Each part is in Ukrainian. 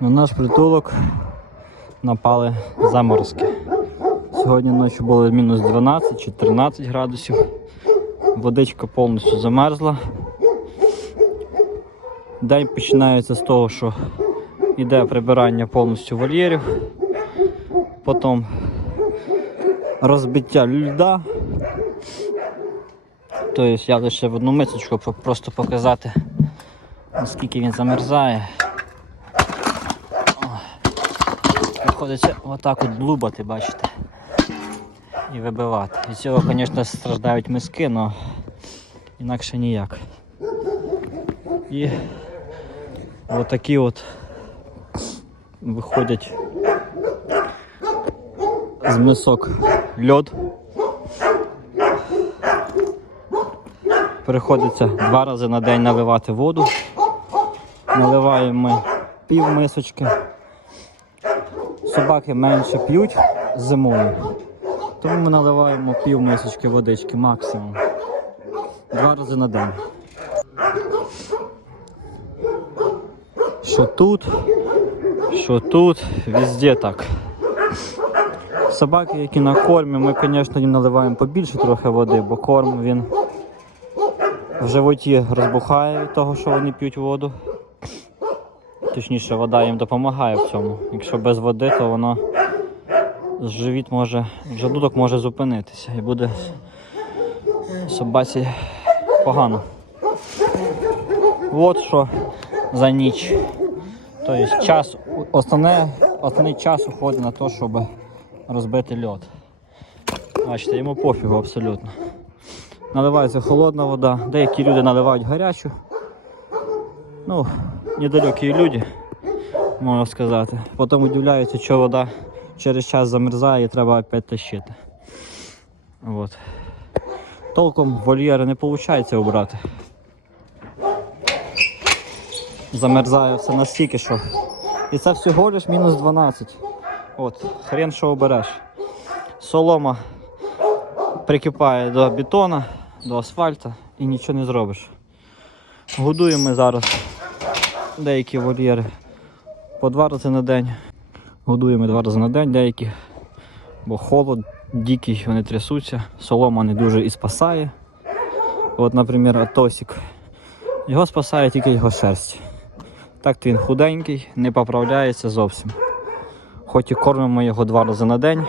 На наш притулок напали заморозки. Сьогодні ночі було мінус 12 чи 13 градусів. Водичка повністю замерзла. День починається з того, що йде прибирання повністю вольєрів, потім розбиття льда. Тобто я лише в одну мисочку просто показати, наскільки він замерзає. Приходиться отак от блубати, бачите, і вибивати. Від цього, звісно, страждають миски, але інакше ніяк. І отакі от виходять з мисок льод. Приходиться два рази на день наливати воду. Наливаємо ми пів мисочки. Собаки менше п'ють зимою. Тому ми наливаємо пів мисочки водички максимум. Два рази на день. Що тут, що тут, везде так. Собаки, які на кормі, ми, звісно, їм наливаємо побільше трохи води, бо корм він в животі розбухає від того, що вони п'ють воду. Точніше, вода їм допомагає в цьому. Якщо без води, то воно живіт може, желудок може зупинитися і буде собаці погано. От що за ніч. Тобто час, основне, основний час уходить на те, щоб розбити льод. Бачите, йому пофігу абсолютно. Наливається холодна вода, деякі люди наливають гарячу. Ну, недалекі люди, можна сказати. Потім удивляються, що вода через час замерзає і треба опять тащити. От. Толком вольєри не виходить обрати. Замерзає все настільки, що. І це всього лиш мінус 12. От, хрен що обереш. Солома прикипає до бетона, до асфальту і нічого не зробиш. Годуємо ми зараз деякі вольєри по два рази на день. Годуємо два рази на день деякі, бо холод дикий, вони трясуться, солома не дуже і спасає. От, наприклад, Атосік. Його спасає тільки його шерсть. Так він худенький, не поправляється зовсім. Хоч і кормимо його два рази на день.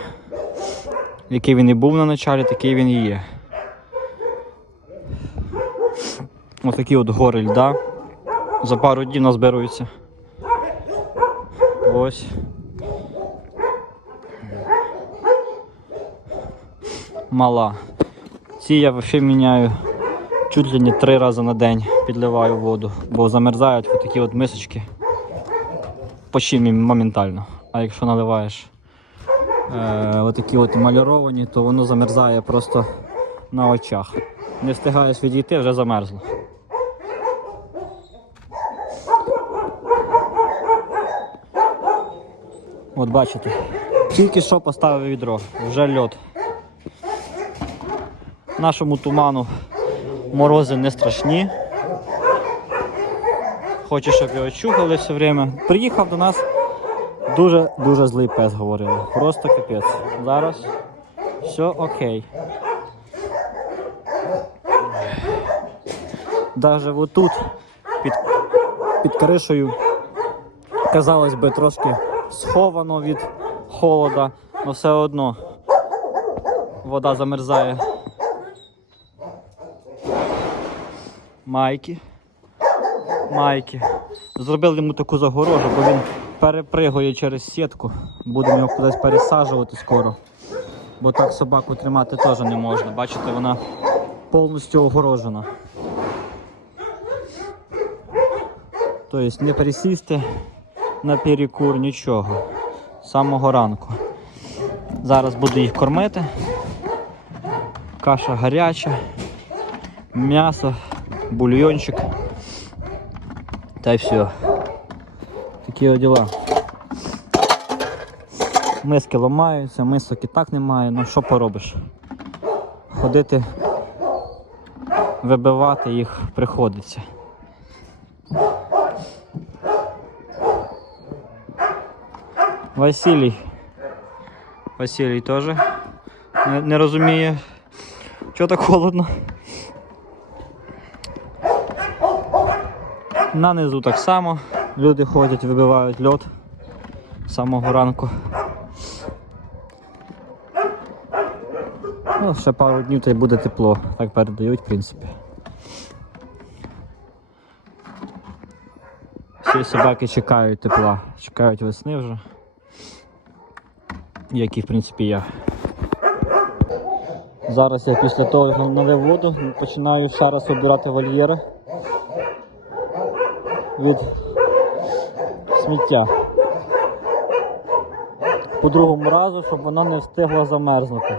Який він і був на началі, такий він і є. Ось такі от гори льда. За пару днів назбируються. Ось. Мала. Ці я взагалі міняю чуть ли не три рази на день підливаю воду, бо замерзають в такі от мисочки почти моментально. А якщо наливаєш е, отакі от маляровані, то воно замерзає просто на очах. Не встигаєш відійти, вже замерзло. От бачите, тільки що поставив відро, вже льод. Нашому туману морози не страшні. Хоче, щоб його чухали все время. Приїхав до нас дуже-дуже злий пес, говорили. Просто капець. Зараз все окей. Даже отут під, під кришею, казалось би, трошки сховано від холода, але все одно вода замерзає. Майки. Майки. Зробили йому таку загорожу, бо він перепригує через сітку. Будемо його кудись пересаджувати скоро. Бо так собаку тримати теж не можна. Бачите, вона повністю огорожена. Тобто не пересісти на перекур нічого. З самого ранку. Зараз буду їх кормити. Каша гаряча, м'ясо, бульйончик. Та й все. Такі от діла. Миски ламаються, мисок і так немає, ну що поробиш? Ходити, вибивати їх приходиться. Василій. Василій теж не, не розуміє, чого так холодно. На низу так само. Люди ходять, вибивають льод з самого ранку. Ну, ще пару днів та й буде тепло. Так передають, в принципі. Всі собаки чекають тепла, чекають весни вже. Як і в принципі я. Зараз я після того, як налив воду, починаю ще раз обирати вольєри від сміття. По другому разу, щоб вона не встигла замерзнути.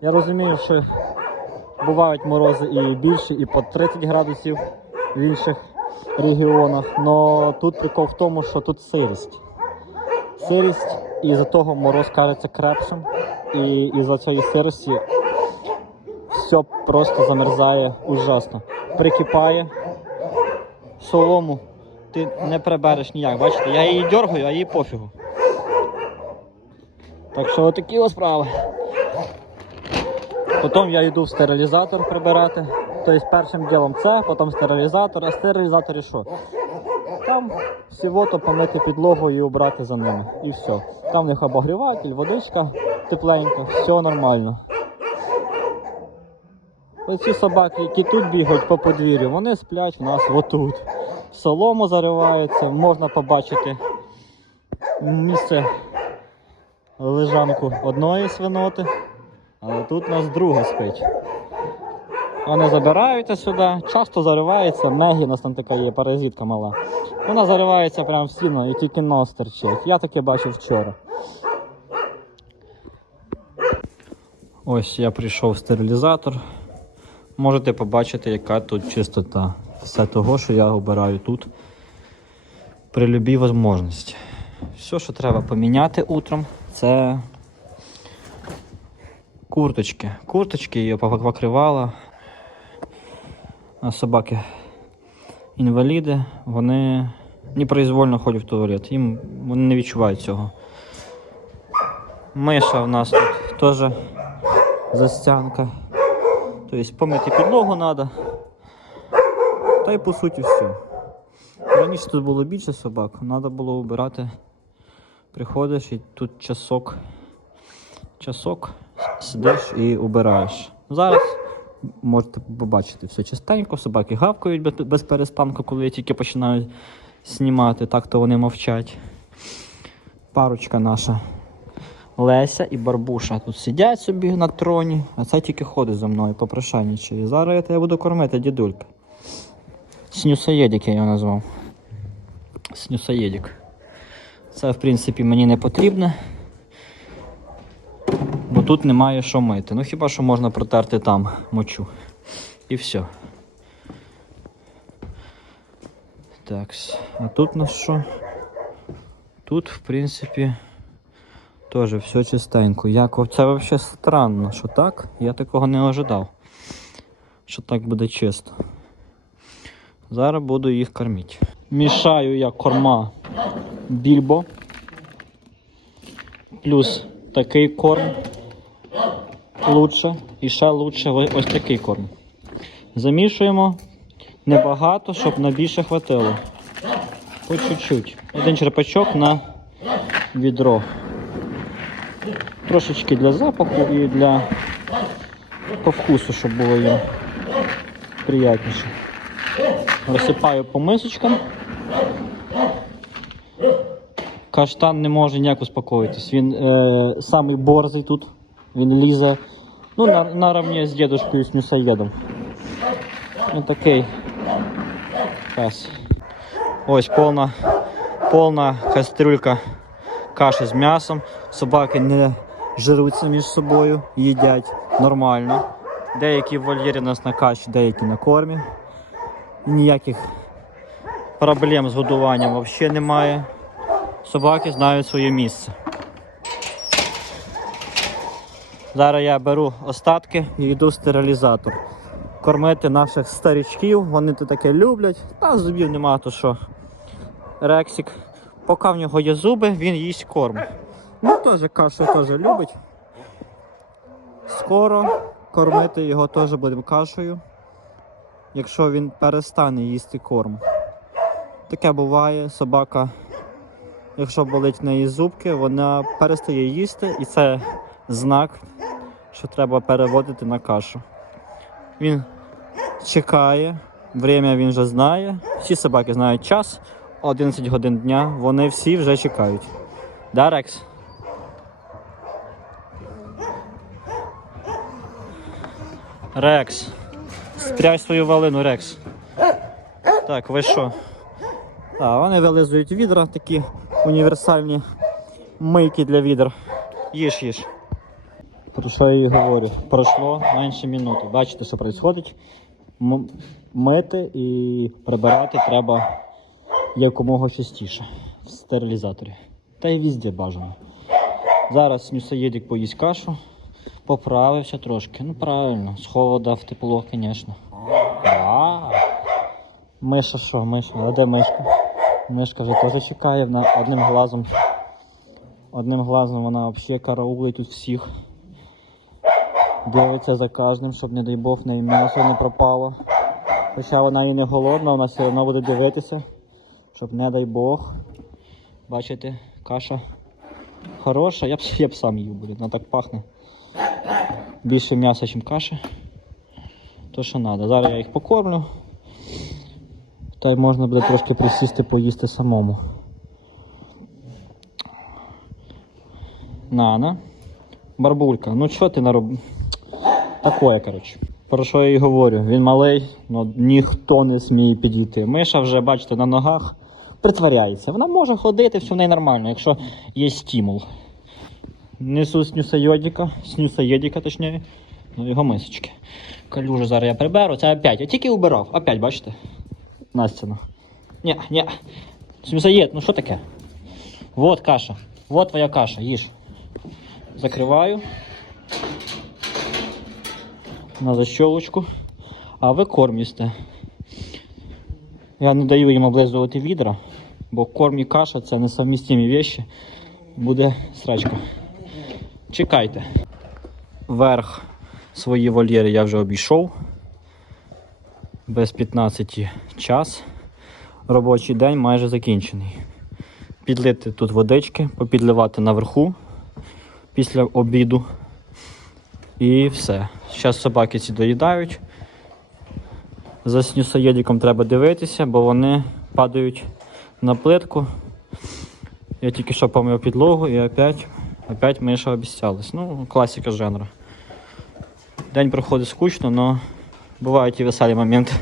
Я розумію, що бувають морози і більше, і по 30 градусів в інших регіонах. але тут прикол в тому, що тут сирість. Сирість, і за того мороз кажеться крепшим. І із-за цієї сирості все просто замерзає ужасно. Прикипає солому, ти не прибереш ніяк. Бачите, я її дергаю, а їй пофігу. Так що отакі ось справи. Потім я йду в стерилізатор прибирати. Тобто першим ділом це, потім стерилізатор, а стерилізаторі що? Там всього-то помити підлогу і убрати за ними. І все. Там в них обогріватель, водичка тепленька, все нормально. Оці собаки, які тут бігають по подвір'ю, вони сплять в нас отут. Солому заривається, можна побачити місце лежанку одної свиноти, але тут у нас друга спить. Вони забираються сюди, часто заривається, Мегі, у нас там така є паразитка мала. Вона заривається прямо в стіну і тільки нос терчить. Я таке бачив вчора. Ось я прийшов в стерилізатор. Можете побачити, яка тут чистота. Все того, що я обираю тут при любій можливості. Все, що треба поміняти утром, це курточки. Курточки її покривала. Собаки інваліди, вони непроизвольно ходять в туалет. Їм вони не відчувають цього. Миша в нас тут теж застянка. Тобто помити підлогу треба. Та й по суті все. Раніше тут було більше собак, треба було обирати. Приходиш і тут часок. Часок сидиш і убираєш. Зараз можете побачити все чистенько, собаки гавкають без, перестанку, коли я тільки починаю знімати, так то вони мовчать. Парочка наша Леся і Барбуша тут сидять собі на троні, а це тільки ходить за мною, попрошайничає. Зараз я тебе буду кормити, дідулька. Снюсоєдік я його назвав. Снюсоєдік. Це, в принципі, мені не потрібно. Тут немає що мити. Ну хіба що можна протерти там мочу. І все. Так. А тут у нас що? Тут, в принципі, теж все чистенько. Як це взагалі странно, що так? Я такого не ожидав. Що так буде чисто. Зараз буду їх кормити. Мішаю я корма більбо. Плюс такий корм лучше. І ще лучше ось такий корм. Замішуємо небагато, щоб на більше хватило. По чуть-чуть. Один черпачок на відро. Трошечки для запаху і для по вкусу, щоб було їм приятніше. Розсипаю по мисочкам. Каштан не може ніяк успокоїтись. Він е, самий борзий тут. Він лізе ну, на, наравні з дідушкою з м'ясоєдом. Ну такий пес. Ось повна, повна кастрюлька каші з м'ясом. Собаки не жируться між собою, їдять нормально. Деякі в вольєрі у нас на каші, деякі на кормі. Ніяких проблем з годуванням взагалі немає. Собаки знають своє місце. Зараз я беру остатки і йду в стерилізатор. Кормити наших старічків, вони то таке люблять. Та зубів нема, то що. Рексик Поки в нього є зуби, він їсть корм. Ну, теж кашу теж любить. Скоро кормити його теж будемо кашею, якщо він перестане їсти корм. Таке буває, собака, якщо болить в неї зубки, вона перестає їсти, і це знак, що треба переводити на кашу. Він чекає, время він вже знає. Всі собаки знають час, 11 годин дня, вони всі вже чекають. Да, Рекс? Рекс. Спрячь свою валину, Рекс. Так, ви що? А, вони вилизують відра, такі універсальні мийки для відер. Їж, їж. Про що я і говорю? Пройшло менше минути. Бачите, що відбувається? Мити і прибирати треба якомога частіше в стерилізаторі. Та й везде бажано. Зараз Нюсаєдік поїсть кашу, поправився трошки. Ну правильно, з холода в тепло, звісно. А, Миша що, Миша? А де мишка? Мишка вже теж чекає, одним глазом. Одним глазом вона взагалі караулить тут всіх. Дивиться за кожним, щоб, не дай Бог, в неї м'ясо не пропало. Хоча вона і не голодна, вона все одно буде дивитися, щоб не дай Бог. Бачите, каша хороша, я б, я б сам їв, блін, вона так пахне. Більше м'яса, ніж каші. То що треба. Зараз я їх покормлю. Та й можна буде трошки присісти, поїсти самому. Нана. Барбулька, ну що ти нароб... Такое, коротше. Про що я і говорю? Він малий, але ніхто не сміє підійти. Миша вже, бачите, на ногах притворяється. Вона може ходити, все в неї нормально, якщо є стимул. Несу снюсайодіка, снюсаєдіка, точніше, ну його мисочки. Калюжу зараз я приберу, це опять. Я тільки убирав, опять, бачите? Настяно. Ні, ні. Снюсаєд, ну що таке? Вот каша. Вот твоя каша, їж. Закриваю. На защолочку. А ви корм. Я не даю їм облизувати відра, бо корм і каша це несовмістимі вещі. Буде срачка. Чекайте. Верх свої вольєри я вже обійшов. Без 15 час. Робочий день майже закінчений. Підлити тут водички, попідливати наверху після обіду. І все. Зараз собаки ці доїдають. За снюсоєдіком треба дивитися, бо вони падають на плитку. Я тільки що помив підлогу і опять, опять миша обіцялась. Ну, класика жанру. День проходить скучно, але бувають і веселі моменти.